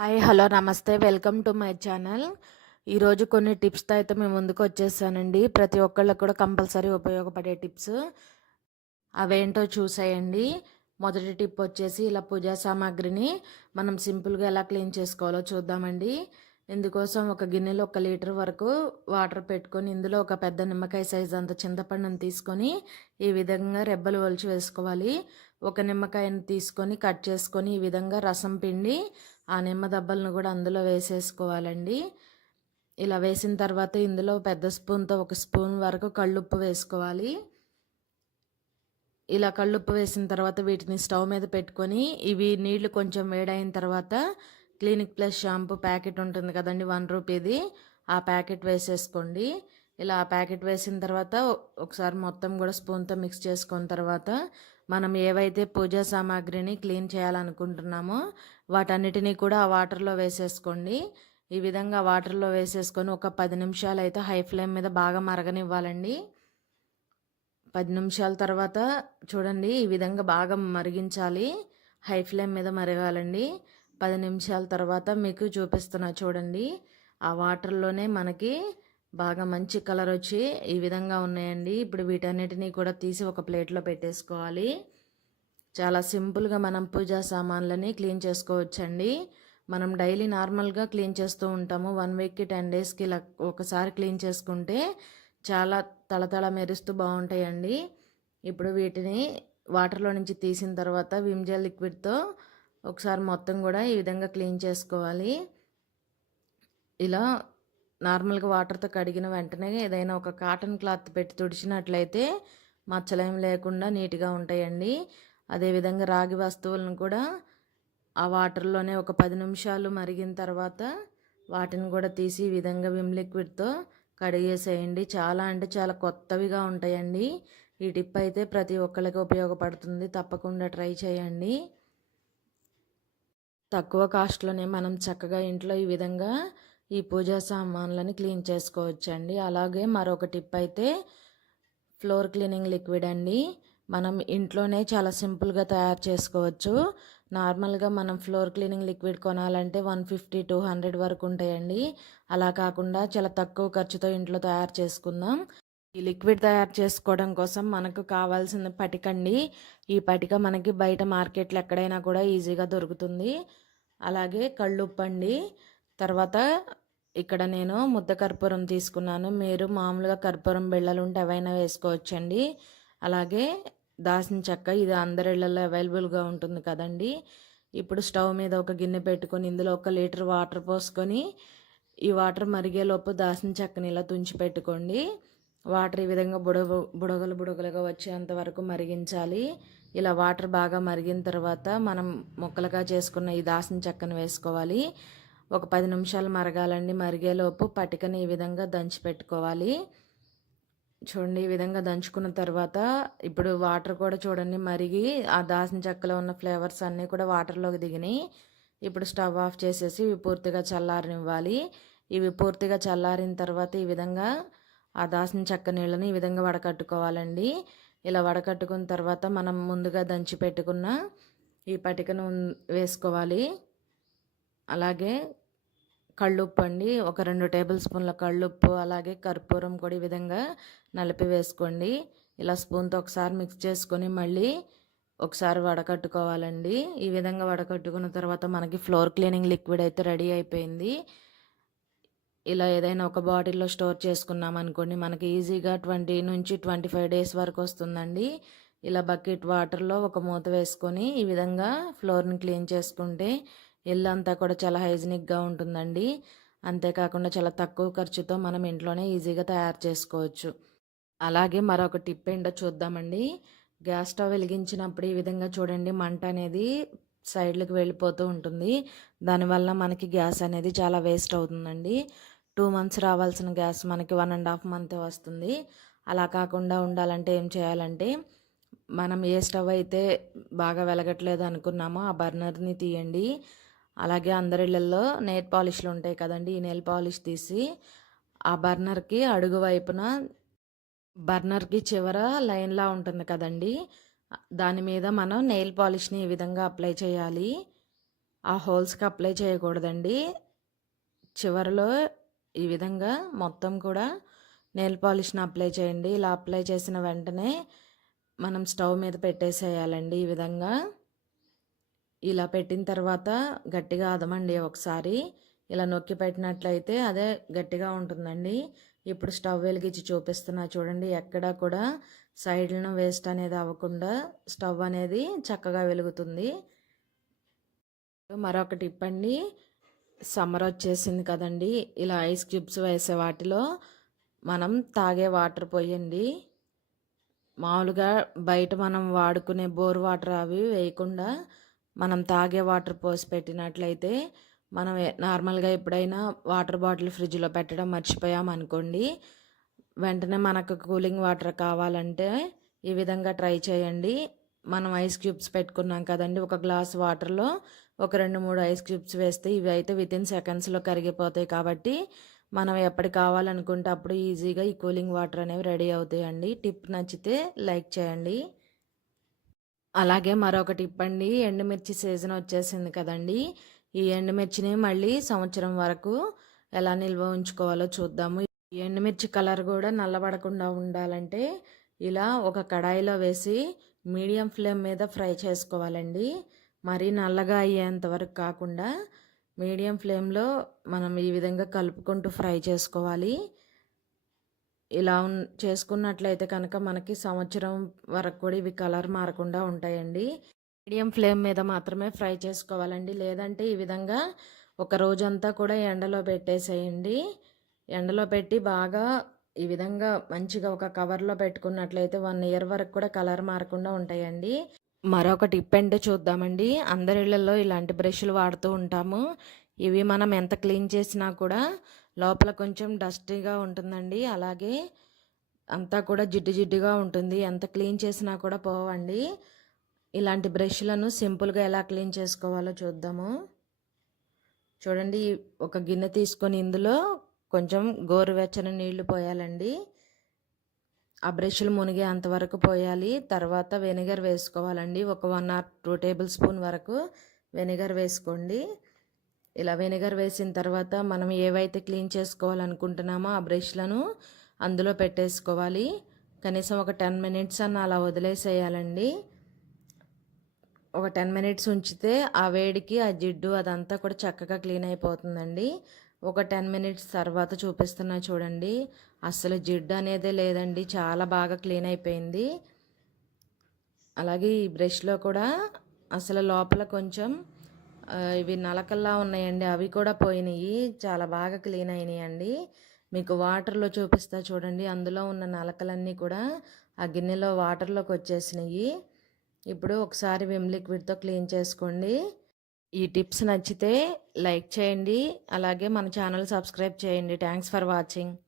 Hi hello నమస్తే. Welcome to my channel. ఈరోజు కొన్ని టిప్స్తో అయితే మేము ముందుకు వచ్చేసానండి. ప్రతి ఒక్కళ్ళకి కూడా కంపల్సరీ ఉపయోగపడే టిప్స్. అవేంటో చూసేయండి. మొదటి టిప్ వచ్చేసి ఇలా పూజా సామాగ్రిని మనం సింపుల్గా ఎలా క్లీన్ చేసుకోవాలో చూద్దామండి. ఇందుకోసం ఒక గిన్నెలో ఒక లీటర్ వరకు వాటర్ పెట్టుకొని ఇందులో ఒక పెద్ద నిమ్మకాయ సైజ్ అంత చింతపండుని తీసుకొని ఈ విధంగా రెబ్బలు ఒలిచి వేసుకోవాలి. ఒక నిమ్మకాయని తీసుకొని కట్ చేసుకొని ఈ విధంగా రసం పిండి ఆ నిమ్మ దెబ్బలను కూడా అందులో వేసేసుకోవాలండి. ఇలా వేసిన తర్వాత ఇందులో పెద్ద స్పూన్తో ఒక స్పూన్ వరకు కళ్ళుప్పు వేసుకోవాలి. ఇలా కళ్ళుప్పు వేసిన తర్వాత వీటిని స్టవ్ మీద పెట్టుకొని ఇవి నీళ్ళు కొంచెం వేడైన తర్వాత క్లినిక్ ప్లస్ షాంపూ ప్యాకెట్ ఉంటుంది కదండి వన్ రూపీది. ఆ ప్యాకెట్ వేసేసుకోండి. ఇలా ఆ ప్యాకెట్ వేసిన తర్వాత ఒకసారి మొత్తం కూడా స్పూన్తో మిక్స్ చేసుకున్న తర్వాత మనం ఏవైతే పూజా సామాగ్రిని క్లీన్ చేయాలనుకుంటున్నామో వాటన్నిటినీ కూడా ఆ వాటర్లో వేసేసుకోండి. ఈ విధంగా వాటర్లో వేసేసుకొని ఒక పది నిమిషాలు అయితే హై ఫ్లేమ్ మీద బాగా మరగనివ్వాలండి. పది నిమిషాల తర్వాత చూడండి ఈ విధంగా బాగా మరిగించాలి. హై ఫ్లేమ్ మీద మరగాలండి. పది నిమిషాల తర్వాత మీకు చూపిస్తున్నా చూడండి. ఆ వాటర్లోనే మనకి బాగా మంచి కలర్ వచ్చి ఈ విధంగా ఉన్నాయండి. ఇప్పుడు వీటన్నిటినీ కూడా తీసి ఒక ప్లేట్లో పెట్టేసుకోవాలి. చాలా సింపుల్గా మనం పూజా సామాన్లని క్లీన్ చేసుకోవచ్చండి. మనం డైలీ నార్మల్గా క్లీన్ చేస్తూ ఉంటాము. వన్ వీక్కి టెన్ డేస్కి ఇలా ఒకసారి క్లీన్ చేసుకుంటే చాలా తళతళ మెరుస్తూ బాగుంటాయండి. ఇప్పుడు వీటిని వాటర్లో నుంచి తీసిన తర్వాత విమ్జెల్ లిక్విడ్తో ఒకసారి మొత్తం కూడా ఈ విధంగా క్లీన్ చేసుకోవాలి. ఇలా నార్మల్గా వాటర్తో కడిగిన వెంటనే ఏదైనా ఒక కాటన్ క్లాత్ పెట్టి తుడిచినట్లయితే మచ్చలేం లేకుండా నీట్గా ఉంటాయండి. అదేవిధంగా రాగి వస్తువులను కూడా ఆ వాటర్లోనే ఒక పది నిమిషాలు మరిగిన తర్వాత వాటిని కూడా తీసి ఈ విధంగా విమ్ లిక్విడ్తో కడిగేసేయండి. చాలా అంటే చాలా కొత్తవిగా ఉంటాయండి. ఈ టిప్ అయితే ప్రతి ఒక్కరికి ఉపయోగపడుతుంది. తప్పకుండా ట్రై చేయండి. తక్కువ కాస్ట్లోనే మనం చక్కగా ఇంట్లో ఈ విధంగా ఈ పూజా సామాన్లని క్లీన్ చేసుకోవచ్చండి. అలాగే మరొక టిప్ అయితే ఫ్లోర్ క్లీనింగ్ లిక్విడ్ అండి. మనం ఇంట్లోనే చాలా సింపుల్గా తయారు చేసుకోవచ్చు. నార్మల్గా మనం ఫ్లోర్ క్లీనింగ్ లిక్విడ్ కొనాలంటే వన్ ఫిఫ్టీ టూ హండ్రెడ్ వరకు ఉంటాయండి. అలా కాకుండా చాలా తక్కువ ఖర్చుతో ఇంట్లో తయారు చేసుకుందాం. ఈ లిక్విడ్ తయారు చేసుకోవడం కోసం మనకు కావాల్సిన పటిక అండి. ఈ పటిక మనకి బయట మార్కెట్లో ఎక్కడైనా కూడా ఈజీగా దొరుకుతుంది. అలాగే కళ్ళుప్పు అండి. తర్వాత ఇక్కడ నేను ముద్ద కర్పూరం తీసుకున్నాను. మీరు మామూలుగా కర్పూరం బిళ్ళలు ఉంటే అవైనా వేసుకోవచ్చండి. అలాగే దాసిన చెక్క ఇది అందరి ఇళ్ళల్లో అవైలబుల్గా ఉంటుంది కదండి. ఇప్పుడు స్టవ్ మీద ఒక గిన్నె పెట్టుకొని ఇందులో ఒక లీటర్ వాటర్ పోసుకొని ఈ వాటర్ మరిగేలోపు దాసిన చెక్కని ఇలా తుంచి పెట్టుకోండి. వాటర్ ఈ విధంగా బుడగ బుడగలు బుడగలుగా వచ్చేంత వరకు మరిగించాలి. ఇలా వాటర్ బాగా మరిగిన తర్వాత మనం ముక్కలుగా చేసుకున్న ఈ దాసిన చెక్కను వేసుకోవాలి. ఒక పది నిమిషాలు మరగాలండి. మరిగేలోపు పటికని ఈ విధంగా దంచి పెట్టుకోవాలి. చూడండి ఈ విధంగా దంచుకున్న తర్వాత ఇప్పుడు వాటర్ కూడా చూడండి మరిగి ఆ దాసిన చెక్కలో ఉన్న ఫ్లేవర్స్ అన్నీ కూడా వాటర్లోకి దిగినాయి ఇప్పుడు స్టవ్ ఆఫ్ చేసేసి ఇవి పూర్తిగా చల్లారనివ్వాలి. ఇవి పూర్తిగా చల్లారిన తర్వాత ఈ విధంగా ఆ దాసిన చెక్క నీళ్ళని ఈ విధంగా వడకట్టుకోవాలండి. ఇలా వడకట్టుకున్న తర్వాత మనం ముందుగా దంచి పెట్టుకున్న ఈ పటికను వేసుకోవాలి. అలాగే కళ్ళుప్పు అండి. ఒక రెండు టేబుల్ స్పూన్ల కళ్ళుప్పు అలాగే కర్పూరం కూడా ఈ విధంగా నలిపి వేసుకోండి. ఇలా స్పూన్తో ఒకసారి మిక్స్ చేసుకొని మళ్ళీ ఒకసారి వడకట్టుకోవాలండి. ఈ విధంగా వడకట్టుకున్న తర్వాత మనకి ఫ్లోర్ క్లీనింగ్ లిక్విడ్ అయితే రెడీ అయిపోయింది. ఇలా ఏదైనా ఒక బాటిల్లో స్టోర్ చేసుకున్నాం అనుకోండి మనకి ఈజీగా ట్వంటీ నుంచి ట్వంటీ ఫైవ్ డేస్ వరకు వస్తుందండి. ఇలా బకెట్ వాటర్లో ఒక మూత వేసుకొని ఈ విధంగా ఫ్లోర్ని క్లీన్ చేసుకుంటే ఇల్లు అంతా కూడా చాలా హైజినిక్గా ఉంటుందండి. అంతేకాకుండా చాలా తక్కువ ఖర్చుతో మనం ఇంట్లోనే ఈజీగా తయారు చేసుకోవచ్చు. అలాగే మరొక టిప్ ఏంటో చూద్దామండి. గ్యాస్ స్టవ్ వెలిగించినప్పుడు ఈ విధంగా చూడండి మంట అనేది సైడ్లకు వెళ్ళిపోతూ ఉంటుంది. దానివల్ల మనకి గ్యాస్ అనేది చాలా వేస్ట్ అవుతుందండి. టూ మంత్స్ రావాల్సిన గ్యాస్ మనకి వన్ అండ్ హాఫ్ మంత్ వస్తుంది. అలా కాకుండా ఉండాలంటే ఏం చేయాలంటే మనం ఏ స్టవ్ అయితే బాగా వెలగట్లేదు అనుకున్నామో ఆ బర్నర్ని తీయండి. అలాగే అందరిళ్ళల్లో నెయిల్ పాలిష్లు ఉంటాయి కదండి ఈ నెయిల్ పాలిష్ తీసి ఆ బర్నర్కి అడుగు వైపున బర్నర్కి చివర లైన్లా ఉంటుంది కదండి. దాని మీద మనం నెయిల్ పాలిష్ని ఈ విధంగా అప్లై చేయాలి. ఆ హోల్స్కి అప్లై చేయకూడదండి. చివరిలో ఈ విధంగా మొత్తం కూడా నెయిల్ పాలిష్ని అప్లై చేయండి. ఇలా అప్లై చేసిన వెంటనే మనం స్టవ్ మీద పెట్టేసేయాలండి ఈ విధంగా. ఇలా పెట్టిన తర్వాత గట్టిగా అదమండి ఒకసారి. ఇలా నొక్కి పెట్టినట్లయితే అదే గట్టిగా ఉంటుందండి. ఇప్పుడు స్టవ్ వెలిగించి చూపిస్తున్నా చూడండి ఎక్కడా కూడా సైడ్లను వేస్ట్ అనేది అవ్వకుండా స్టవ్ అనేది చక్కగా వెలుగుతుంది. మరొక టిప్ అండి సమ్మర్ వచ్చేసింది కదండి. ఇలా ఐస్ క్యూబ్స్ వేసే వాటిలో మనం తాగే వాటర్ పోయండి మామూలుగా బయట మనం వాడుకునే బోర్ వాటర్ అవి వేయకుండా మనం తాగే వాటర్ పోసి పెట్టినట్లయితే మనం నార్మల్గా ఎప్పుడైనా వాటర్ బాటిల్ ఫ్రిడ్జ్లో పెట్టడం మర్చిపోయాం అనుకోండి. వెంటనే మనకు కూలింగ్ వాటర్ కావాలంటే ఈ విధంగా ట్రై చేయండి. మనం ఐస్ క్యూబ్స్ పెట్టుకున్నాం కదండి ఒక గ్లాస్ వాటర్లో ఒక రెండు మూడు ఐస్ క్యూబ్స్ వేస్తే ఇవి అయితే విత్ ఇన్ సెకండ్స్లో కరిగిపోతాయి కాబట్టి మనం ఎప్పటి కావాలనుకుంటే అప్పుడు ఈజీగా ఈ కూలింగ్ వాటర్ అనేవి రెడీ అవుతాయండి. టిప్ నచ్చితే లైక్ చేయండి. అలాగే మరొక టిప్ అండి ఎండుమిర్చి సీజన్ వచ్చేసింది కదండి. ఈ ఎండుమిర్చిని మళ్ళీ సంవత్సరం వరకు ఎలా నిల్వ ఉంచుకోవాలో చూద్దాము. ఈ ఎండుమిర్చి కలర్ కూడా నల్లబడకుండా ఉండాలంటే ఇలా ఒక కడాయిలో వేసి మీడియం ఫ్లేమ్ మీద ఫ్రై చేసుకోవాలండి. మరీ నల్లగా అయ్యేంత వరకు కాకుండా మీడియం ఫ్లేమ్లో మనం ఈ విధంగా కలుపుకుంటూ ఫ్రై చేసుకోవాలి. ఇలా చేసుకున్నట్లయితే కనుక మనకి సంవత్సరం వరకు కూడా ఇవి కలర్ మారకుండా ఉంటాయండి. మీడియం ఫ్లేమ్ మీద మాత్రమే ఫ్రై చేసుకోవాలండి. లేదంటే ఈ విధంగా ఒక రోజంతా కూడా ఎండలో పెట్టేసేయండి. ఎండలో పెట్టి బాగా ఈ విధంగా మంచిగా ఒక కవర్లో పెట్టుకున్నట్లయితే వన్ ఇయర్ వరకు కూడా కలర్ మారకుండా ఉంటాయండి. మరొక టిప్ అంటే చూద్దామండి. అందరి ఇళ్ళలో ఇలాంటి బ్రష్లు వాడుతూ ఉంటాము. ఇవి మనం ఎంత క్లీన్ చేసినా కూడా లోపల కొంచెం డస్టీగా ఉంటుందండి. అలాగే అంతా కూడా జిడ్డు జిడ్డుగా ఉంటుంది. ఎంత క్లీన్ చేసినా కూడా పోవండి. ఇలాంటి బ్రష్లను సింపుల్గా ఎలా క్లీన్ చేసుకోవాలో చూద్దాము. చూడండి ఒక గిన్నె తీసుకొని ఇందులో కొంచెం గోరువెచ్చని నీళ్ళు పోయాలండి. ఆ బ్రష్లు మునిగే అంతవరకు పోయాలి. తర్వాత వెనిగర్ వేసుకోవాలండి. ఒక one or two table spoon వరకు వెనిగర్ వేసుకోండి. ఇలా వెనిగర్ వేసిన తర్వాత మనం ఏవైతే క్లీన్ చేసుకోవాలనుకుంటున్నామో ఆ బ్రష్లను అందులో పెట్టేసుకోవాలి. కనీసం ఒక టెన్ మినిట్స్ అన్న అలా వదిలేసేయాలండి. ఒక టెన్ మినిట్స్ ఉంచితే ఆ వేడికి ఆ జిడ్డు అదంతా కూడా చక్కగా క్లీన్ అయిపోతుందండి. ఒక టెన్ మినిట్స్ తర్వాత చూపిస్తున్నా చూడండి. అసలు జిడ్డు అనేదే లేదండి. చాలా బాగా క్లీన్ అయిపోయింది. అలాగే ఈ బ్రష్లో కూడా అసలు లోపల కొంచెం ఇవి నలకల్లా ఉన్నాయండి. అవి కూడా పోయినాయి. చాలా బాగా క్లీన్ అయినాయండి. మీకు వాటర్లో చూపిస్తా చూడండి. అందులో ఉన్న నలకలన్నీ కూడా ఆ గిన్నెలో వాటర్లోకి వచ్చేసినాయి. ఇప్పుడు ఒకసారి విమ్ లిక్విడ్తో క్లీన్ చేసుకోండి. ఈ టిప్స్ నచ్చితే లైక్ చేయండి. అలాగే మన ఛానల్ సబ్స్క్రైబ్ చేయండి. Thanks for watching.